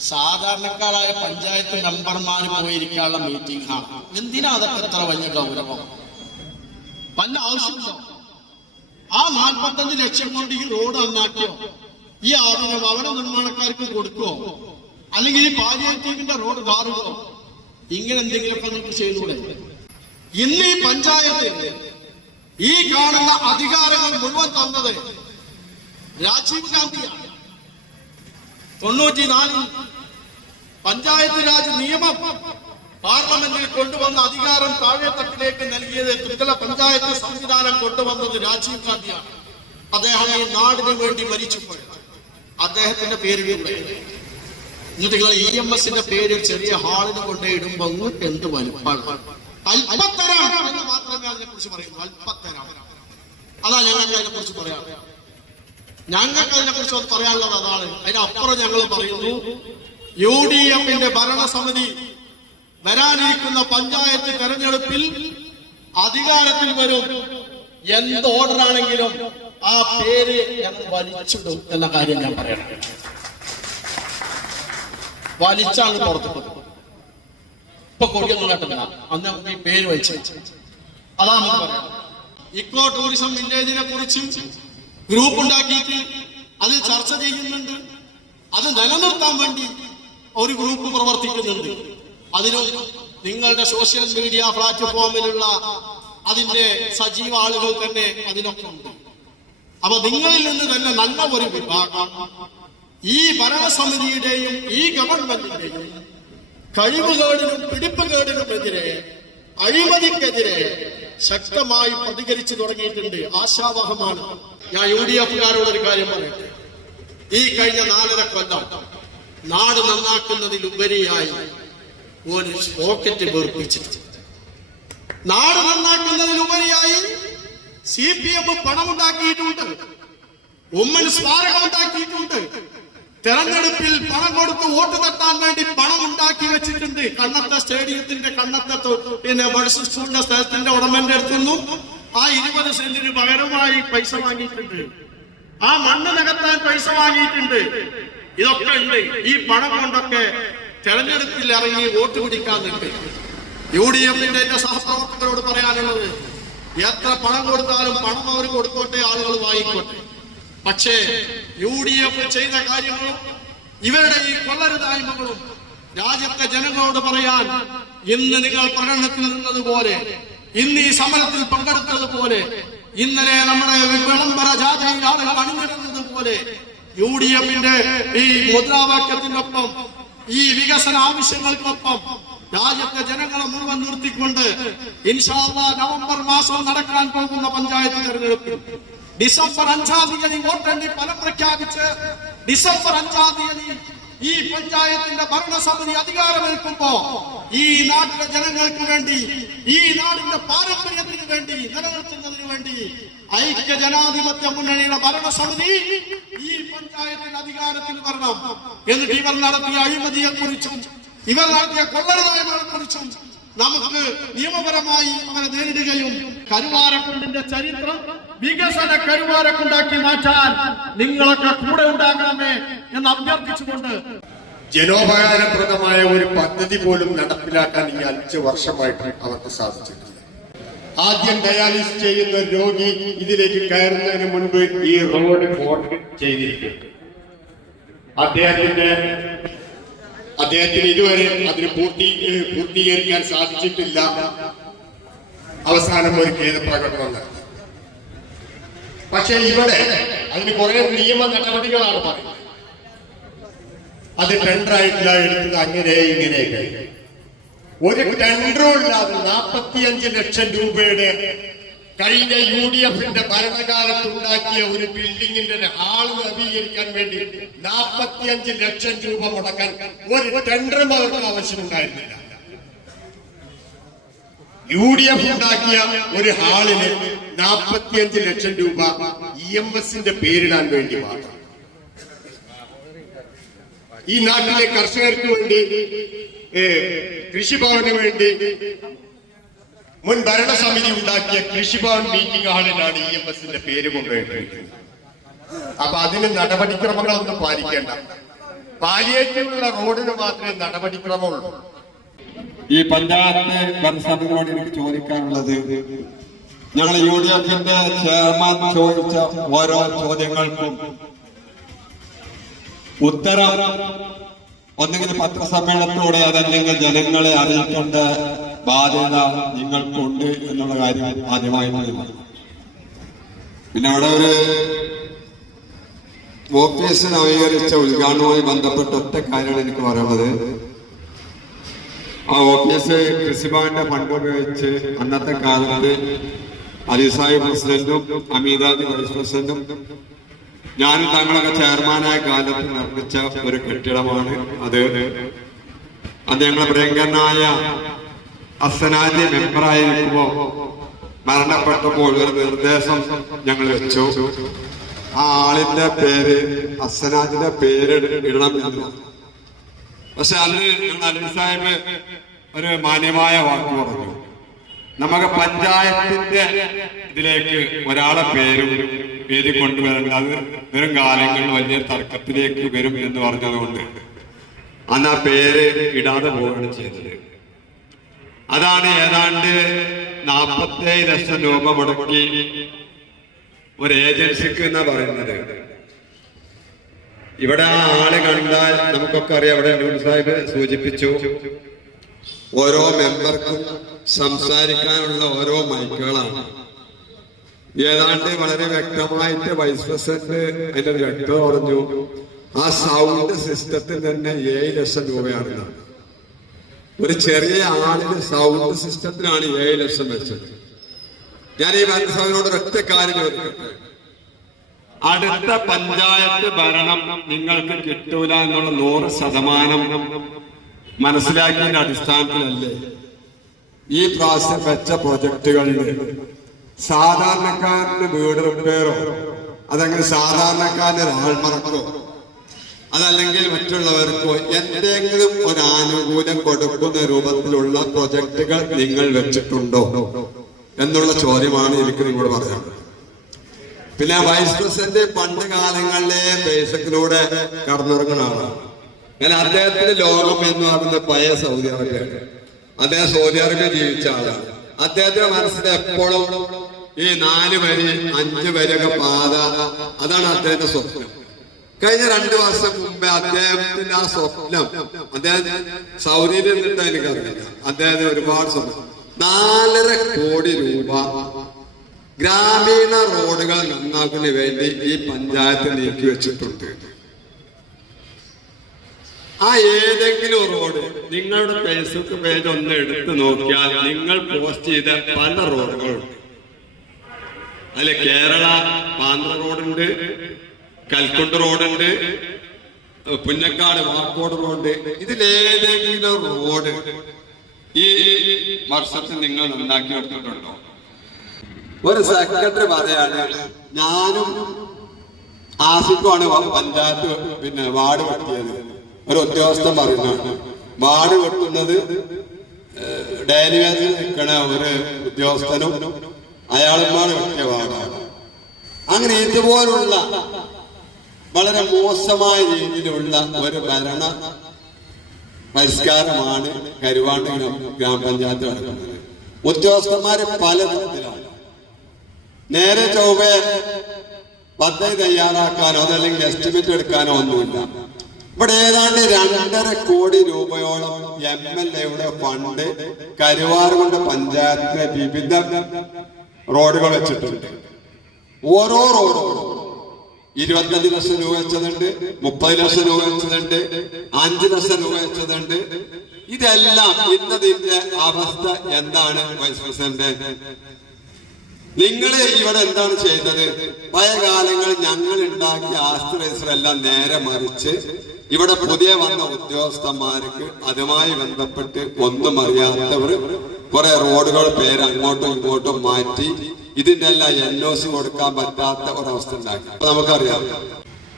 സാധാരണക്കാരായ പഞ്ചായത്ത് മെമ്പർമാർ പോയിരിക്കാനുള്ള മീറ്റിംഗ് ആണ്. എന്തിനാ അതൊക്കെ എത്ര വലിയ ഗൗരവം? വല്ല ആവശ്യമുണ്ടോ? ആ 45 ലക്ഷം കൊണ്ട് ഈ റോഡ് നന്നാക്കിയോ? ഈ ആദ്യ ഭവന നിർമ്മാണക്കാർക്ക് കൊടുക്കുവോ? അല്ലെങ്കിൽ ഈ പാലിയേറ്റീവിന്റെ റോഡ് കാറുകളോ? ഇങ്ങനെ എന്തെങ്കിലുമൊക്കെ നിങ്ങൾക്ക് ചെയ്തുകൂടെ? ഇന്ന് ഈ പഞ്ചായത്ത് ഈ കാണുന്ന അധികാരങ്ങൾ മുഴുവൻ തന്നത് രാജീവ് ഗാന്ധിയാണ്. 94 പഞ്ചായത്ത് രാജ് നിയമം പാർലമെന്റിൽ കൊണ്ടുവന്ന അധികാരം താഴെത്തട്ടിലേക്ക് നൽകിയത്, ത്രിതല പഞ്ചായത്ത് സംവിധാനം കൊണ്ടുവന്നത് രാജീവ് ഗാന്ധിയാണ്. അദ്ദേഹം ഈ നാടിന് വേണ്ടി മരിച്ചുപോയി. അദ്ദേഹത്തിന്റെ പേരിലൂടെ എന്നിട്ട് നിങ്ങൾ EMSന്റെ പേര് ചെറിയ ഹാളിന് കൊണ്ടേയിടുമ്പോ എന്ത് വലുപ്പമാണ്! അല്പത്തരം എന്ന് മാത്രമേ അതിനെ കുറിച്ച് പറയുന്നു. അല്പത്തരം. അതാ ഞങ്ങൾക്ക് അതിനെ കുറിച്ച് പറയാം. ഞങ്ങൾക്ക് അതിനെ കുറിച്ച് പറയാനുള്ളത് അതാണ്. അതിനപ്പുറം ഞങ്ങൾ പറയുന്നു, UDFന്റെ ഭരണസമിതി വരാനിരിക്കുന്ന പഞ്ചായത്ത് തെരഞ്ഞെടുപ്പിൽ അധികാരത്തിൽ വരും. എന്ത് ഓർഡറാണെങ്കിലും ആ പേര് ഞങ്ങൾ വലിച്ചിടും എന്ന കാര്യം ഞാൻ പറയണം. വലിച്ചാണ് പുറത്തു. ഇപ്പൊ കൊടിയൊന്നും കേട്ടില്ല, അന്ന് നമുക്ക് ഈ പേര് വലിച്ചു. അതാ നമുക്ക് പറയാം. ഇക്കോ ടൂറിസം വില്ലേജിനെ കുറിച്ച് ഗ്രൂപ്പ് ഉണ്ടാക്കിയിട്ട് അത് ചർച്ച ചെയ്യുന്നുണ്ട്. അത് നിലനിർത്താൻ വേണ്ടി ഒരു ഗ്രൂപ്പ് പ്രവർത്തിക്കുന്നുണ്ട്. അതിനും നിങ്ങളുടെ സോഷ്യൽ മീഡിയ പ്ലാറ്റ്ഫോമിലുള്ള അതിന്റെ സജീവ ആളുകൾ തന്നെ അതിനൊക്കെ ഉണ്ട്. അപ്പൊ നിങ്ങളിൽ നിന്ന് തന്നെ നല്ല ഒരു വിഭാഗം ഈ ഭരണസമിതിയുടെയും ഈ ഗവൺമെന്റിന്റെയും കഴിവുകേടിനും പിടിപ്പുകേടിനുമെതിരെ, അഴിമതിക്കെതിരെ ശക്തമായി പ്രതികരിച്ചു തുടങ്ങിയിട്ടുണ്ട്. ആശാവഹമാണ്. ഞാൻ UDFകാരോട് ഒരു കാര്യം പറയട്ടെ. ഈ കഴിഞ്ഞ 4.5 കൊല്ലം നാട് നന്നാക്കുന്നതിലുപരിയായി ഒരു പോക്കറ്റ് വീർപ്പിച്ചിട്ട്, നാട് നന്നാക്കുന്നതിലുപരിയായി CPM പണമുണ്ടാക്കിയിട്ടുണ്ട്, ഉമ്മൻ സ്മാരകം ഉണ്ടാക്കിയിട്ടുണ്ട്, തെരഞ്ഞെടുപ്പിൽ പണം കൊടുത്ത് വോട്ട് തട്ടാൻ വേണ്ടി പണം ഉണ്ടാക്കി വെച്ചിട്ടുണ്ട്. കണ്ണത്ത സ്റ്റേഡിയത്തിന്റെ പിന്നെ ബഡ്സ് സ്കൂളിന്റെ സ്ഥലത്തിന്റെ ഉടമന്റെ അടുത്തുനിന്നും ആ 20 സെന്റിന് പകരമായി പൈസ വാങ്ങിയിട്ടുണ്ട്. ആ മണ്ണ് നികത്താൻ പൈസ വാങ്ങിയിട്ടുണ്ട്. ഇതൊക്കെ ഉണ്ട്. ഈ പണം കൊണ്ടൊക്കെ തെരഞ്ഞെടുപ്പിൽ ഇറങ്ങി വോട്ട് പിടിക്കാൻ നിൽക്കും. UDF എന്റെ സഹപ്രവർത്തകരോട് പറയാനുള്ളത്, എത്ര പണം കൊടുത്താലും പണം അവർ കൊടുത്തോട്ടെ, ആളുകൾ വാങ്ങിക്കോട്ടെ. പക്ഷേ UDF ചെയ്ത കാര്യങ്ങളും ഇവരുടെ ഈ കൊള്ളരുതായ്മകളും രാജ്യത്തെ ജനങ്ങളോട് പറയാൻ, ഇന്ന് നിങ്ങൾ പ്രകടനത്തിൽ നിന്നതുപോലെ, ഇന്ന് ഈ സമരത്തിൽ പങ്കെടുത്തതുപോലെ, ഇന്നലെ നമ്മുടെ വിളംബര ജാഥയിൽ ആളുകൾ അണിനിരന്നതുപോലെ UDFന്റെ ഈ മുദ്രാവാക്യത്തിനൊപ്പം, ഈ വികസന ആവശ്യങ്ങൾക്കൊപ്പം രാജ്യത്തെ ജനങ്ങളെ മുഴുവൻ നിർത്തിക്കൊണ്ട് ഇൻഷാ അല്ലാഹ് നവംബർ മാസം നടക്കാൻ പോകുന്ന പഞ്ചായത്ത് തെരഞ്ഞെടുപ്പിൽ ഡിസംബർ 5-ാം തീയതി വോട്ടെണ്ണി ഫലം പ്രഖ്യാപിച്ച് ഡിസംബർ 5-ാം തീയതി ഈ പഞ്ചായത്തിന്റെ ഭരണസമിതി അധികാരമേൽക്കുമ്പോ ഈ നാട്ടിലെ ജനങ്ങൾക്ക് വേണ്ടി, ഈ നാടിന്റെ പാരമ്പര്യത്തിന് വേണ്ടി, നിലനിർത്തുന്നതിന് വേണ്ടി ഐക്യ ജനാധിപത്യ മുന്നണിയുടെ ഭരണസമിതി ഈ പഞ്ചായത്തിന്റെ അധികാരത്തിൽ വരണം. എന്നിട്ട് ഇവർ നടത്തിയ അഴിമതിയെ കുറിച്ചും ഇവർ നടത്തിയ കൊള്ളരുതായ്മകളെ കുറിച്ചും നമുക്ക് നിയമപരമായി അങ്ങനെ നേരിടുകയും കരുവാരക്കുണ്ടിന്റെ ചരിത്രം വികസന കരുവാരക്കുണ്ടാക്കി മാറ്റാൻ നിങ്ങളൊക്കെ കൂടെ ഉണ്ടാകണമേ എന്ന് അഭ്യർത്ഥിച്ചുകൊണ്ട്, ജനോപകാരപ്രദമായ ഒരു പദ്ധതി പോലും നടപ്പിലാക്കാൻ ഈ 5 വർഷമായിട്ട് അവർക്ക് സാധിച്ചിട്ടില്ല. ആദ്യം ഡയാലിസിസ് ചെയ്യുന്ന രോഗി ഇതിലേക്ക് കയറുന്നതിന് മുൻപ് ഈ റോഡ് ഫോർട്ട് ചെയ്തിരിക്കുന്നു. അദ്ദേഹത്തിന് ഇതുവരെ അതിന് പൂർത്തീകരിക്കാൻ സാധിച്ചിട്ടില്ല. അവസാനം ഒരു ഖേദപ്രകടനം നടത്തി. പക്ഷെ ഇവിടെ അതിന് കുറെ നിയമ നടപടികളാണ് പറയുന്നത്. അത് ടെൻഡറായിട്ടില്ല, എടുത്തത് അങ്ങനെ ഇങ്ങനെയൊക്കെ. ഒരു ടെൻഡറും ഇല്ലാതെ 45 ലക്ഷം രൂപയുടെ കഴിഞ്ഞ UDFന്റെ ഭരണകാലത്ത് ഉണ്ടാക്കിയ ഒരു ബിൽഡിങ്ങിന്റെ ഹാള് നവീകരിക്കാൻ വേണ്ടി 45 ലക്ഷം രൂപ മുടക്കാൻ ഒരു ടെൻഡറും അവർക്ക് ആവശ്യമുണ്ടായിരുന്നില്ല. UDF ഉണ്ടാക്കിയ ഒരു ഹാളിന് 45 ലക്ഷം രൂപ EMSന്റെ പേരിടാൻ വേണ്ടി മാത്രം. ഈ നാട്ടിലെ കർഷകർക്ക് വേണ്ടി, കൃഷിഭവന് വേണ്ടി മുൻ ഭരണസമിതി ഉണ്ടാക്കിയ കൃഷിഭവൻ മീറ്റിംഗ് ഹാളിലാണ് EMSന്റെ പേര് കൊണ്ടുപോയിട്ടിരിക്കുന്നത്. അപ്പൊ അതിന് നടപടിക്രമങ്ങളൊന്നും പാലിക്കേണ്ട. പാലിയേറ്റീവുള്ള റോഡിന് മാത്രമേ നടപടിക്രമമുള്ളൂ. ഈ പഞ്ചായത്ത് ഭരണസമിതിയോട് എനിക്ക് ചോദിക്കാനുള്ളത്, ഞങ്ങൾ UDFന്റെ ചെയർമാൻ ചോദിച്ച ഓരോ ചോദ്യങ്ങൾക്കും ഉത്തരം ഒന്നുകിൽ പത്രസമ്മേളനത്തോടെ അതല്ലെങ്കിൽ ജനങ്ങളെ അറിയിക്കേണ്ട ബാധ്യത നിങ്ങൾക്കുണ്ട് എന്നുള്ള കാര്യം ആദ്യമായി പറയുന്നു. പിന്നെ അവിടെ ഒരു ഓഫീസ് നവീകരിച്ച ഉദ്ഘാടനവുമായി ബന്ധപ്പെട്ട ഒറ്റ കാര്യമാണ് എനിക്ക് പറയുന്നത്. ആ ഓഫീസ് കൃഷിഭവന്റെ ഫണ്ട് ഉപയോഗിച്ച് അന്നത്തെ കാലത്ത് അലിസായി പ്രസിഡന്റും അമീതാജി വൈസ് പ്രസിഡന്റും ഞാനും തങ്ങളൊക്കെ ചെയർമാനായ കാലത്ത് നിർമ്മിച്ച ഒരു കെട്ടിടമാണ് അത്. ഞങ്ങളെ പ്രിയങ്കരനായ അസനാജി മെമ്പറായിരിക്കുമ്പോ മരണപ്പെട്ടപ്പോൾ ഒരു നിർദ്ദേശം ഞങ്ങൾ വെച്ചു. ആ ആളിന്റെ പേര് അസനാജിന്റെ പേര് ഇടണം എന്ന്. പക്ഷെ അന്ന് ഞങ്ങൾ അലി സാഹിബ് ഒരു മാന്യമായ വാക്ക് പറഞ്ഞു, നമുക്ക് പഞ്ചായത്തിന്റെ ഇതിലേക്ക് ഒരാളെ പേരും പേര് കൊണ്ടുവരേണ്ട, അത് വരും കാലങ്ങളിൽ വലിയ തർക്കത്തിലേക്ക് വരും എന്ന് പറഞ്ഞതുകൊണ്ട് അന്ന് ആ പേര് ഇടാതെ പോവുകയാണ് ചെയ്തത്. അതാണ് ഏതാണ്ട് 47 ലക്ഷം രൂപ മുടക്കി ഒരു ഏജൻസിക്ക് എന്നാ പറയുന്നത്. ഇവിടെ ആ ആള് കണ്ടാൽ നമുക്കൊക്കെ അറിയാം, അവിടെ നൂർ സാഹിബ് സൂചിപ്പിച്ചു, ഓരോ മെമ്പർക്കും സംസാരിക്കാനുള്ള ഓരോ മൈക്കുകളാണ്. ഏതാണ്ട് വളരെ വ്യക്തമായിട്ട് വൈസ് പ്രസിഡന്റ് അതിന്റെ വ്യക്തത പറഞ്ഞു, ആ സൗണ്ട് സിസ്റ്റത്തിൽ തന്നെ 7 ലക്ഷം രൂപയാണ്. ഒരു ചെറിയ ആളിന് സൗണ്ട് സിസ്റ്റത്തിനാണ് 7 ലക്ഷം വെച്ചത്. ഞാൻ ഈ ഭരണസഭയോട് ഒരൊറ്റ കാര്യം ചോദിക്കട്ടെ, അടുത്ത പഞ്ചായത്ത് ഭരണം നിങ്ങൾക്ക് കിട്ടൂല എന്നുള്ള 100% മനസ്സിലാക്കിയതിന്റെ അടിസ്ഥാനത്തിലല്ലേ ഈ പ്രാവശ്യം വെച്ച പ്രൊജക്ടുകളിൽ സാധാരണക്കാരന് വീട് റിപ്പയറോ അതല്ലെങ്കിൽ സാധാരണക്കാരന് ഒരാൾമറക്കോ അതല്ലെങ്കിൽ മറ്റുള്ളവർക്കോ എന്തെങ്കിലും ഒരു ആനുകൂല്യം കൊടുക്കുന്ന രൂപത്തിലുള്ള പ്രൊജക്ടുകൾ നിങ്ങൾ വെച്ചിട്ടുണ്ടോ എന്നുള്ള ചോദ്യമാണ് എനിക്ക് നിങ്ങളോട് പറയാനുള്ളത്. പിന്നെ വൈസ് പ്രസിഡന്റ് പണ്ട് കാലങ്ങളിലെ ബേസിക്കിലൂടെ കടന്നിറങ്ങുന്ന ആളാണ്. അങ്ങനെ അദ്ദേഹത്തിന്റെ ലോകം എന്ന് പറയുന്നത് പഴയ സൗദി അറേബ്യയാണ്. അദ്ദേഹം സൗദി അറേബ്യ ജീവിച്ച ആളാണ്. അദ്ദേഹത്തിന്റെ മനസ്സിൽ എപ്പോഴും ഈ 4 വരി 5 വരിയൊക്കെ പാത, അതാണ് അദ്ദേഹത്തിന്റെ സ്വപ്നം. കഴിഞ്ഞ 2 വർഷം മുമ്പേ അദ്ദേഹത്തിന്റെ ആ സ്വപ്നം, അദ്ദേഹം സൗദിയിൽ നിന്നിട്ട് എനിക്കറിയില്ല, അദ്ദേഹത്തിന് ഒരുപാട് സ്വപ്നം 4.5 കോടി രൂപ ഗ്രാമീണ റോഡുകൾ നന്നാക്കുന്നതിന് വേണ്ടി ഈ പഞ്ചായത്ത് നീക്കി വെച്ചിട്ടുണ്ട്. ആ ഏതെങ്കിലും റോഡ് നിങ്ങളുടെ ഫേസ്ബുക്ക് പേജ് ഒന്ന് എടുത്തു നോക്കിയാൽ നിങ്ങൾ പോസ്റ്റ് ചെയ്ത പല റോഡുകളുണ്ട്. അതിൽ കേരള പാന്ത്ര റോഡുണ്ട്, കൽക്കുണ്ട് റോഡുണ്ട്, പുന്നക്കാട് വാക്കോട് റോഡ്. ഇതിലേതെങ്കിലും റോഡ് ഈ വർഷത്തിൽ നിങ്ങൾ നന്നാക്കി എടുത്തിട്ടുണ്ടോ? ഒരു സെക്രട്ടറി പറയാണ്, ഞാനും ആസിഫുമാണ് പഞ്ചായത്ത് വാർഡ് വെട്ടിയത്. ഒരു ഉദ്യോഗസ്ഥൻ പറയുന്നതാണ്, വാർഡ് വെട്ടുന്നത് ഡെയിലി വേജിൽ നിൽക്കണ ഒരു ഉദ്യോഗസ്ഥനും അയാളുമാണ് വെട്ടിയ വാർഡാണ്. അങ്ങനെ ഇതുപോലുള്ള വളരെ മോശമായ രീതിയിലുള്ള ഒരു ഭരണ പരിഷ്കാരമാണ് കരുവാണ്ട് ഗ്രാമപഞ്ചായത്ത് നടക്കുന്നത്. ഉദ്യോഗസ്ഥന്മാര് പല തരത്തിലാണ്. നേരെ ചൊവ്വേ പദ്ധതി തയ്യാറാക്കാനോ അതല്ലെങ്കിൽ എസ്റ്റിമേറ്റ് എടുക്കാനോ ഒന്നുമില്ല. ഇവിടെ ഏതാണ്ട് 2.5 കോടി രൂപയോളം MLAയുടെ ഫണ്ട് കരുവാറുകുണ്ട് പഞ്ചായത്തിലെ വിവിധ റോഡുകൾ വെച്ചിട്ടുണ്ട്. ഓരോ റോഡുകളും 25 ലക്ഷം രൂപ വെച്ചതുണ്ട്, 30 ലക്ഷം രൂപ വെച്ചതുണ്ട്, 5 ലക്ഷം രൂപ വെച്ചതുണ്ട്. ഇതെല്ലാം ഇന്നതിന്റെ അവസ്ഥ എന്താണ് വൈസ് പ്രസിഡന്റ്? നിങ്ങൾ ഇവിടെ എന്താണ് ചെയ്തത്? പഴയ കാലങ്ങളിൽ ഞങ്ങൾ ഉണ്ടാക്കിയ ആശ്രയിച്ചെല്ലാം നേരെ മറിച്ച് ഇവിടെ പുതിയ വന്ന ഉദ്യോഗസ്ഥന്മാർക്ക് അതുമായി ബന്ധപ്പെട്ട് ഒന്നും അറിയാത്തവർ കുറെ റോഡുകൾ പേര് അങ്ങോട്ടും ഇങ്ങോട്ടും മാറ്റി ഇതിന്റെ എല്ലാം NOC കൊടുക്കാൻ പറ്റാത്ത ഒരവസ്ഥ ഉണ്ടാക്കി. അപ്പൊ നമുക്കറിയാം,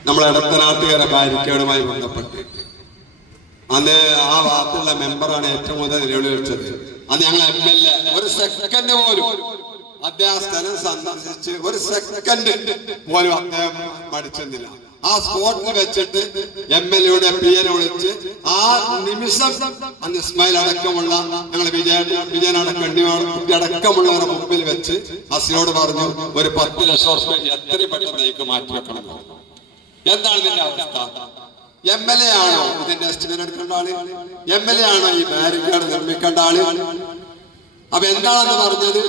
നമ്മൾ ഇടത്തനാട്ടുകാരെ ബാരിക്കേഡുമായി ബന്ധപ്പെട്ട് അന്ന് ആ ഭാഗത്തുള്ള മെമ്പറാണ് ഏറ്റവും കൂടുതൽ നിലവിളിച്ചത്. അന്ന് ഞങ്ങൾ MLA ഒരു സെക്കൻഡ് പോലും അദ്ദേഹം സ്ഥലം സന്ദർശിച്ച് ഒരു സെക്കൻഡ് പോലും അദ്ദേഹം മടിച്ചെന്നില്ല. ആ സ്പോട്ടിൽ വെച്ചിട്ട് MLAയുടെ PN വിളിച്ച് ആ നിമിഷം അന്ന് ഇസ്മായിൽ അടക്കമുള്ള ഞങ്ങൾ വിജയനടക്കമുള്ളവരുടെ മുമ്പിൽ വെച്ച് അസിനോട് പറഞ്ഞു, ഒരു 10 ലക്ഷം രൂപ എത്രയും പെട്ടെന്ന് മാറ്റി വെക്കണം. എന്താണ് ഇതിന്റെ അവസ്ഥ? MLA ആണോ ഇതിന്റെ എസ്റ്റിമേറ്റ് എടുക്കേണ്ട ആള്? MLA ആണോ ഈ ബാരിക്കേഡ് നിർമ്മിക്കേണ്ട ആള്? അപ്പൊ എന്താണെന്ന് പറഞ്ഞത്,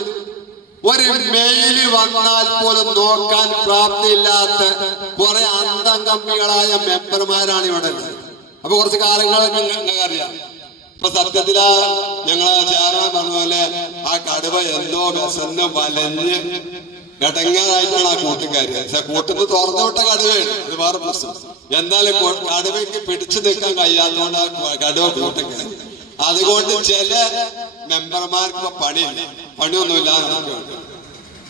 ഒരു മെയില് വന്നാൽ പോലും നോക്കാൻ പ്രാപ്തിയില്ലാത്ത കുറെ അന്തംകമ്മികളായ മെമ്പർമാരാണ് ഇവിടെ. അപ്പൊ കുറച്ച് കാലങ്ങൾ നിങ്ങൾക്ക് അറിയാം. ഇപ്പൊ സത്യത്തിലാ ഞങ്ങളെ ചേരാൻ പറഞ്ഞ പോലെ ആ കടുവ എന്തോ വിശന്ന് വലഞ്ഞ് ഘടങ്ങാറായിട്ടാണ് ആ കൂട്ടുകാരി. പക്ഷെ കൂട്ടുന്നത് തുറന്നു വിട്ട കടുവയാണ്, അത് വേറെ പ്രശ്നം. എന്തായാലും കടുവയ്ക്ക് പിടിച്ചു നിൽക്കാൻ കഴിയാത്തതുകൊണ്ട് ആ കടുവ കൂട്ടുകാരി. അതുകൊണ്ട് ചില മെമ്പർമാർക്ക് പണിയൊന്നുമില്ല നടക്കുകയാണ്.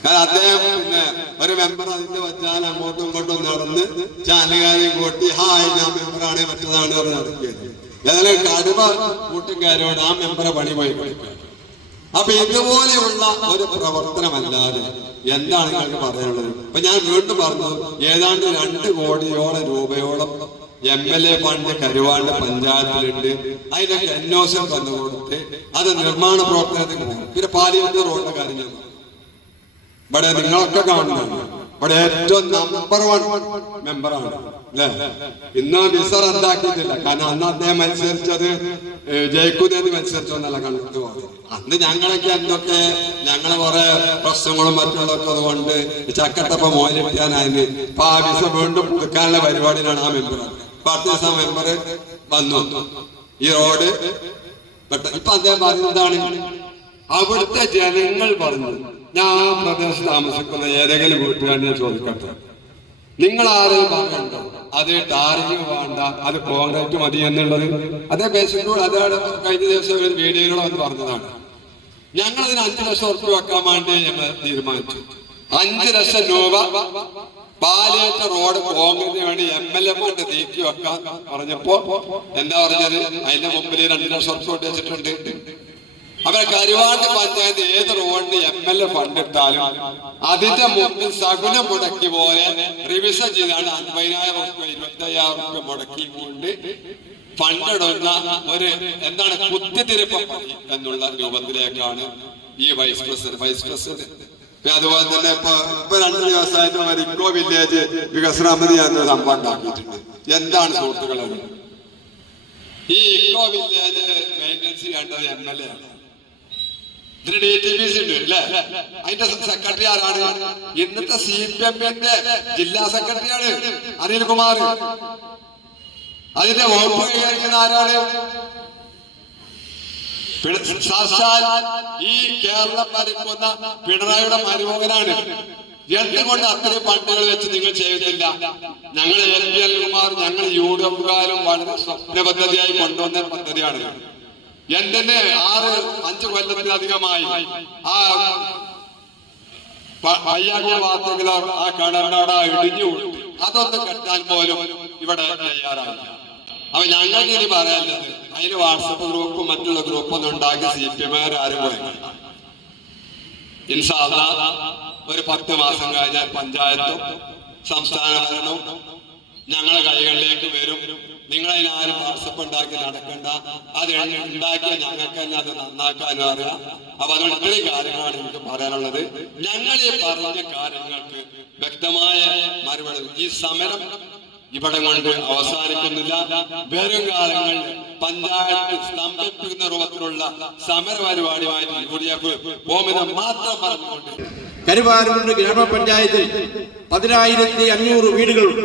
കാരണം അദ്ദേഹം ഒരു മെമ്പർ അതിന്റെ വച്ചാൽ അങ്ങോട്ടും ഇങ്ങോട്ടും നടന്ന് ചാനലുകാരെയും കൂട്ടി ഹായ് ഞാൻ മെമ്പറാണ് മറ്റതാണ് നടക്കുകയാണ്. ഏതായാലും കടുവ കൂട്ടുകാരോട് ആ മെമ്പറെ പണി പോയി കൊടുക്കുക. അപ്പൊ ഇതുപോലെയുള്ള ഒരു പ്രവർത്തനമല്ലാതെ എന്താണ് നിങ്ങൾക്ക് പറയാനുള്ളത്? ഇപ്പൊ ഞാൻ വീണ്ടും പറഞ്ഞു, ഏതാണ്ട് 2 കോടിയോളം രൂപയോളം MLA ഫണ്ട് കരുവാണ്ട് പഞ്ചായത്തിലുണ്ട്. അതിനൊക്കെ NOC തന്നു കൊടുത്ത് അത് നിർമ്മാണ പ്രവർത്തനത്തിന് പോകും. പിന്നെ പാലിയത്ത് റോഡിന്റെ കാര്യം ഞാൻ ഇവിടെ നിങ്ങളൊക്കെ കാണുന്നുണ്ട്. ഇവിടെ ഏറ്റവും നമ്പർ 1 മെമ്പറാണ് അല്ലെ. ഇന്ന് വിസ റദ്ദാക്കിയിട്ടില്ല. കാരണം അന്ന് അദ്ദേഹം മത്സരിച്ചത് ജയിക്കുന്നതിന് മത്സരിച്ചൊന്നല്ല കണ്ടിട്ട് പോകുന്നത്. അന്ന് ഞങ്ങളൊക്കെ എന്തൊക്കെ ഞങ്ങളെ കുറെ പ്രശ്നങ്ങളും മറ്റുള്ളതൊക്കെ അതുകൊണ്ട് ചക്കട്ടപ്പം മോലിട്ടാനായിരുന്നു. ഇപ്പൊ ആ വിസ വീണ്ടും പുതുക്കാനുള്ള പരിപാടിയിലാണ് ആ മെമ്പർ. പാർട്ടി മെമ്പർ വന്നു ഈ റോഡ് ഇപ്പൊ അദ്ദേഹം പറഞ്ഞതാണ്, അവിടുത്തെ ജനങ്ങൾ പറഞ്ഞു, ഞാൻ ആ പ്രദേശത്ത് താമസിക്കുന്ന ഏതെങ്കിലും വീട്ടുകാരനെ ചോദിക്കട്ടെ, നിങ്ങൾ ആരെയും പറയണ്ടോ അത് ടാറിങ് വേണ്ട, അത് കോൺക്രീറ്റ് മതി എന്നുള്ളത്? അതേ ബേസിനോട് അതാണ് കഴിഞ്ഞ ദിവസം ഒരു വീഡിയോയിലൂടെ വന്ന് പറഞ്ഞതാണ്. ഞങ്ങളതിന് 5 ലക്ഷം ഉറപ്പ് വെക്കാൻ വേണ്ടി ഞങ്ങൾ തീരുമാനിച്ചു. 5 ലക്ഷം രൂപ പാലേറ്റ റോഡ് കോൺക്രീറ്റിന് വേണ്ടി MLA ഫണ്ട് നീക്കി വെക്കാൻ പറഞ്ഞപ്പോ എന്താ പറഞ്ഞത്, അതിന്റെ മുമ്പിൽ 2 ലക്ഷം ഉറപ്പ് വെച്ചിട്ടുണ്ട്. അവരെ കരുവാണ്ട് പഞ്ചായത്ത് ഏത് റോഡിന് MLA ഫണ്ട് ഇട്ടാലും അതിന്റെ മുമ്പിൽ സകുലം മുടക്കി പോലെ റിവിഷൻ ചെയ്താണ് 50,000 രൂപ 25,000 രൂപ മുടക്കിക്കൊണ്ട് ഫണ്ട് ഇടുന്ന ഒരു എന്താണ് കുത്തിത്തിരിപ്പ് എന്നുള്ള രൂപത്തിലേക്കാണ് ഈ വൈസ് പ്രസിഡന്റ്. അതുപോലെ തന്നെ ഇപ്പൊ 2 ദിവസമായിട്ട് ഇക്കോ വില്ലേജ് വികസന സമിതി എന്ന സംഭവം ഉണ്ടാക്കിയിട്ടുണ്ട്. എന്താണ് സുഹൃത്തുക്കളെ, ഈ ഇക്കോ വില്ലേജ് മെയിൻ്റെനൻസ് ചെയ്യേണ്ടത് MLA ആണ്. ഇതിന് DTPC ഉണ്ട് അല്ലെ? അതിന്റെ സെക്രട്ടറി ആരാണ്? ഇന്നത്തെ CPM-ന്റെ ജില്ലാ സെക്രട്ടറിയാണ് അനിൽകുമാർ. അതിന്റെ വകുപ്പ് കൈകാര്യം ആരാണ്? ഈ കേരളം ഭരിക്കുന്ന പിണറായിയുടെ മരുമകനാണ്. എന്തുകൊണ്ട് അത്രയും ഫണ്ടുകൾ വെച്ച് നിങ്ങൾ ചെയ്യുന്നില്ല? ഞങ്ങൾ LP അനിൽകുമാർ, ഞങ്ങൾ UDF-കാരും വളരെ സ്വപ്ന പദ്ധതിയായി കൊണ്ടുവന്ന പദ്ധതിയാണ്. എന്തിന് 5 കൊല്ലത്തിലധികമായി ആ പയ്യാടിയ വാർത്തകളോ ആ കടനാട ഇടിഞ്ഞു അതൊന്നും കെട്ടാൻ പോലും ഇവിടെ തയ്യാറായില്ല. അപ്പൊ ഞങ്ങൾക്ക് ഇനി പറയാനുള്ളത്, അതിന് വാട്സപ്പ് ഗ്രൂപ്പും മറ്റുള്ള ഗ്രൂപ്പൊന്നും ഉണ്ടാക്കി CPM ആരും പോയി. ഇൻഷാ അല്ലാഹ് ഒരു 10 മാസം കഴിഞ്ഞാൽ പഞ്ചായത്തും സംസ്ഥാന ഭരണവും ഞങ്ങളെ കൈകളിലേക്ക് വരും. നിങ്ങളതിനാരും വാട്സപ്പ് ഉണ്ടാക്കി നടക്കണ്ട. അത് ഉണ്ടാക്കിയ ഞങ്ങൾക്ക് തന്നെ അത് നന്നാക്കാനും അറിയാം. അപ്പൊ അതുകൊണ്ട് ഇത്രയും കാര്യങ്ങളാണ് എനിക്ക് പറയാനുള്ളത്. ഞങ്ങൾ ഈ പറഞ്ഞ കാര്യങ്ങൾക്ക് വ്യക്തമായ മറുപടി. ഈ സമരം ഇവിടെ കൊണ്ട് അവസാനിക്കുന്നില്ല. വരും കാലങ്ങളിൽ പഞ്ചായത്ത് സ്തംഭിപ്പിക്കുന്ന രൂപത്തിലുള്ള സമര പരിപാടിയുമായിട്ട് UDF പോകുമെന്ന് മാത്രം പറഞ്ഞുകൊണ്ട് കരുവാരക്കുണ്ട് ഗ്രാമപഞ്ചായത്തിൽ 10,500 വീടുകളുണ്ട്.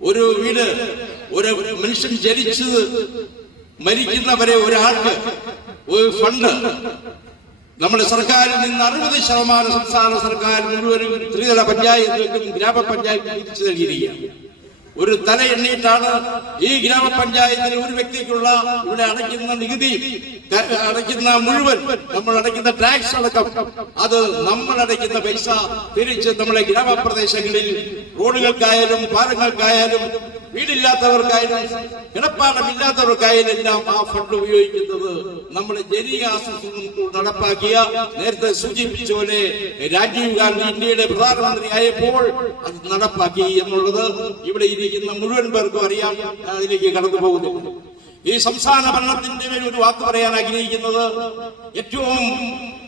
ഒരു വീട്, ഒരു മനുഷ്യൻ ജനിച്ചത് മരിക്കുന്നവരെ ഒരാൾക്ക് ഒരു ഫണ്ട് നമ്മുടെ സർക്കാരിൽ നിന്ന് 60% സംസ്ഥാന സർക്കാർ മുഴുവനും ത്രിതല പഞ്ചായത്തുകൾക്കും ഗ്രാമപഞ്ചായത്തും തിരിച്ചു നൽകിയിരിക്കുകയാണ്. ഒരു തല എണ്ണിയിട്ടാണ് ഈ ഗ്രാമപഞ്ചായത്തിന് ഒരു വ്യക്തിക്കുള്ള ഇവിടെ അടയ്ക്കുന്ന നികുതി, അടയ്ക്കുന്ന മുഴുവൻ നമ്മൾ അടയ്ക്കുന്ന ടാക്സ് അടക്കം അത് നമ്മൾ അടയ്ക്കുന്ന പൈസ തിരിച്ച് നമ്മളെ ഗ്രാമപ്രദേശങ്ങളിൽ റോഡുകൾക്കായാലും പാലങ്ങൾക്കായാലും വീടില്ലാത്തവർക്കായാലും കിടപ്പാടമില്ലാത്തവർക്കായാലും എല്ലാം ആ ഫണ്ട് ഉപയോഗിക്കുന്നത് നമ്മുടെ ജനീയ ആസൂത്രണം നടപ്പാക്കിയ, നേരത്തെ സൂചിപ്പിച്ച പോലെ രാജീവ് ഗാന്ധി ഇന്ത്യയുടെ പ്രധാനമന്ത്രി ആയപ്പോൾ അത് നടപ്പാക്കി എന്നുള്ളത് ഇവിടെ ഇരിക്കുന്ന മുഴുവൻ പേർക്കും അറിയാം. അതിലേക്ക് കടന്നു പോകുന്നു. ഈ സംസ്ഥാന ഭരണത്തിന്റെ മേൽ ഒരു വാക്ക് പറയാൻ ആഗ്രഹിക്കുന്നത്, ഏറ്റവും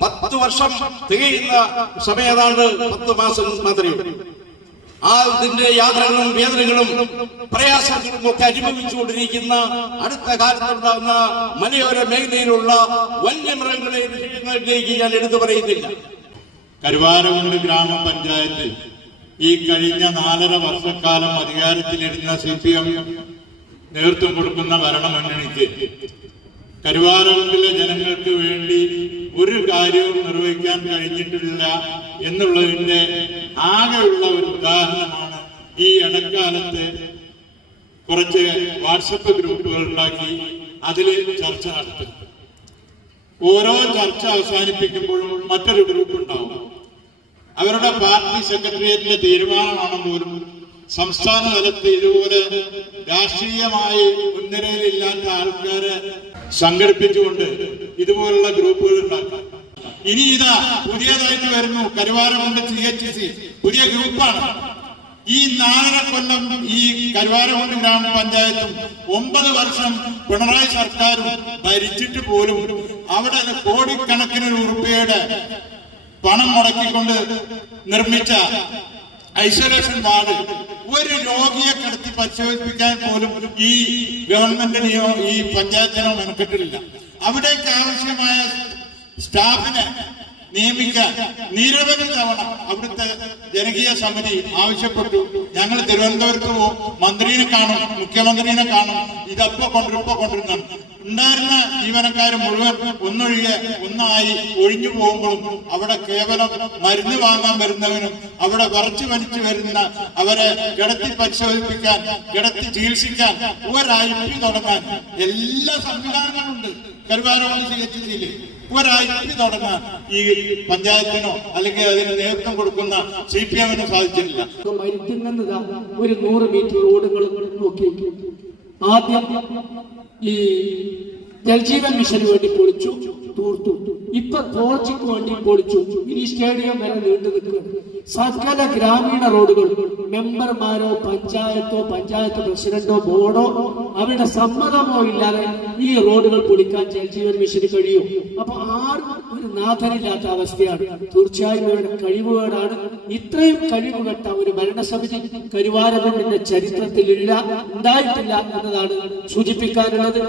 10 വർഷം തികയുന്ന സമയതാണ് 10 മാസം മാത്രമേ. അതിന്റെ യാതനകളും വേദനകളും പ്രയാസങ്ങളും ഒക്കെ അനുഭവിച്ചുകൊണ്ടിരിക്കുന്ന, അടുത്ത കാലത്തുണ്ടാകുന്ന മലയോര മേഖലയിലുള്ള വന്യമൃഗങ്ങളെ രക്ഷിക്കുന്നതിലേക്ക് ഞാൻ എടുത്തു പറയുന്നില്ല. കരുവാരക്കുണ്ട് ഗ്രാമപഞ്ചായത്ത് ഈ കഴിഞ്ഞ 4.5 വർഷക്കാലം അധികാരത്തിലിരുന്ന CPM നേതൃത്വം കൊടുക്കുന്ന ഭരണമുന്നണിക്ക് കരുവാരക്കുണ്ടിലെ ജനങ്ങൾക്ക് വേണ്ടി ഒരു കാര്യവും നിർവഹിക്കാൻ കഴിഞ്ഞിട്ടില്ല എന്നുള്ളതിന്റെ ആകെയുള്ള ഒരു ഉദാഹരണമാണ് ഈ ഇടക്കാലത്ത് കുറച്ച് വാട്സപ്പ് ഗ്രൂപ്പുകൾ ഉണ്ടാക്കി അതിൽ ചർച്ച നടത്തുന്നത്. ഓരോ ചർച്ച അവസാനിപ്പിക്കുമ്പോഴും മറ്റൊരു ഗ്രൂപ്പ് ഉണ്ടാവും. അവരുടെ പാർട്ടി സെക്രട്ടേറിയറ്റിലെ തീരുമാനമാണ് പോലും സംസ്ഥാന തലത്തിൽ ഇതുപോലെ രാഷ്ട്രീയമായി മുൻനിരയിലില്ലാത്ത ആൾക്കാരെ സംഘടിപ്പിച്ചുകൊണ്ട് ഇതുപോലുള്ള ഗ്രൂപ്പുകൾ ഉണ്ടാക്കാം. ഇനി ഇതാ പുതിയതായിട്ട് വരുന്നു കരുവാരക്കുണ്ട് CHC പുതിയ ഗ്രൂപ്പാണ്. ഈ 4.5 കൊല്ലം ഈ കരുവാരക്കുണ്ട് ഗ്രാമപഞ്ചായത്തും 9 വർഷം പിണറായി സർക്കാരും ഭരിച്ചിട്ട് പോലും അവിടെ കോടിക്കണക്കിന് രൂപയുടെ പണം മുടക്കിക്കൊണ്ട് നിർമ്മിച്ച ഐസൊലേഷൻ വാർഡ് ഒരു രോഗിയെ കിടത്തി പരിശോധിപ്പിക്കാൻ പോലും ഈ ഗവൺമെന്റിനെയോ ഈ പഞ്ചായത്തിനോ മെനക്കെട്ടില്ല. അവിടേക്ക് ആവശ്യമായ സ്റ്റാഫിനെ നിയമിക്കാൻ നിരവധി തവണ അവിടുത്തെ ജനകീയ സമിതി ആവശ്യപ്പെട്ടു. ഞങ്ങൾ തിരുവനന്തപുരത്ത് മന്ത്രിനെ കാണും, മുഖ്യമന്ത്രിനെ കാണും, ഇതപ്പോ കൊണ്ടിരുന്ന ഉണ്ടായിരുന്ന ജീവനക്കാർ മുഴുവൻ ഒന്നായി ഒഴിഞ്ഞു പോകുമ്പോഴും അവിടെ കേവലം മരുന്ന് വാങ്ങാൻ വരുന്നവനും അവിടെ വറച്ചു വലിച്ചു വരുന്ന അവരെ കിടത്തി പരിശോധിപ്പിക്കാൻ, കിടത്തി ചികിത്സിക്കാൻ, ഒരാഴ്ച തുടങ്ങാൻ എല്ലാ സംവിധാനങ്ങളുണ്ട് കരുവാരക്കുണ്ട് CHC-യിൽ. ഒരാഴ്ച തുടങ്ങാൻ ഈ പഞ്ചായത്തിനോ അല്ലെങ്കിൽ അതിന് നേതൃത്വം കൊടുക്കുന്ന CPM-ന് സാധിച്ചിട്ടില്ല. മരിക്കുന്നതാ ഒരു 100 മീറ്റർ റോഡുകൾ നോക്കി. ആദ്യം ഈ ജൽജീവൻ മിഷന് വേണ്ടി പൊളിച്ചു, തൂർത്തു. ഇപ്പൊ തോർച്ചിക്ക് വേണ്ടി പൊളിച്ചു. ഇനി സ്റ്റേഡിയം വരെ നീണ്ടു നിൽക്കുകയാണ്. സകല ഗ്രാമീണ റോഡുകൾ മെമ്പർമാരോ പഞ്ചായത്ത് പ്രസിഡന്റോ ബോർഡോ അവരുടെ സമ്മതമോ ഇല്ലാതെ ഈ റോഡുകൾ പൊളിക്കാൻ ജൽജീവൻ മിഷന് കഴിയും. അപ്പൊ ആരും ഒരു നാഥനില്ലാത്ത അവസ്ഥയാണ്. തീർച്ചയായും ഇവരുടെ കഴിവുകേടാണ്. ഇത്രയും കഴിവുകെട്ട ഒരു ഭരണസമിതി കരുവാരകുണ്ടിന്റെ ചരിത്രത്തിൽ ഉണ്ടായിട്ടില്ല എന്നതാണ് സൂചിപ്പിക്കാനുള്ളത്.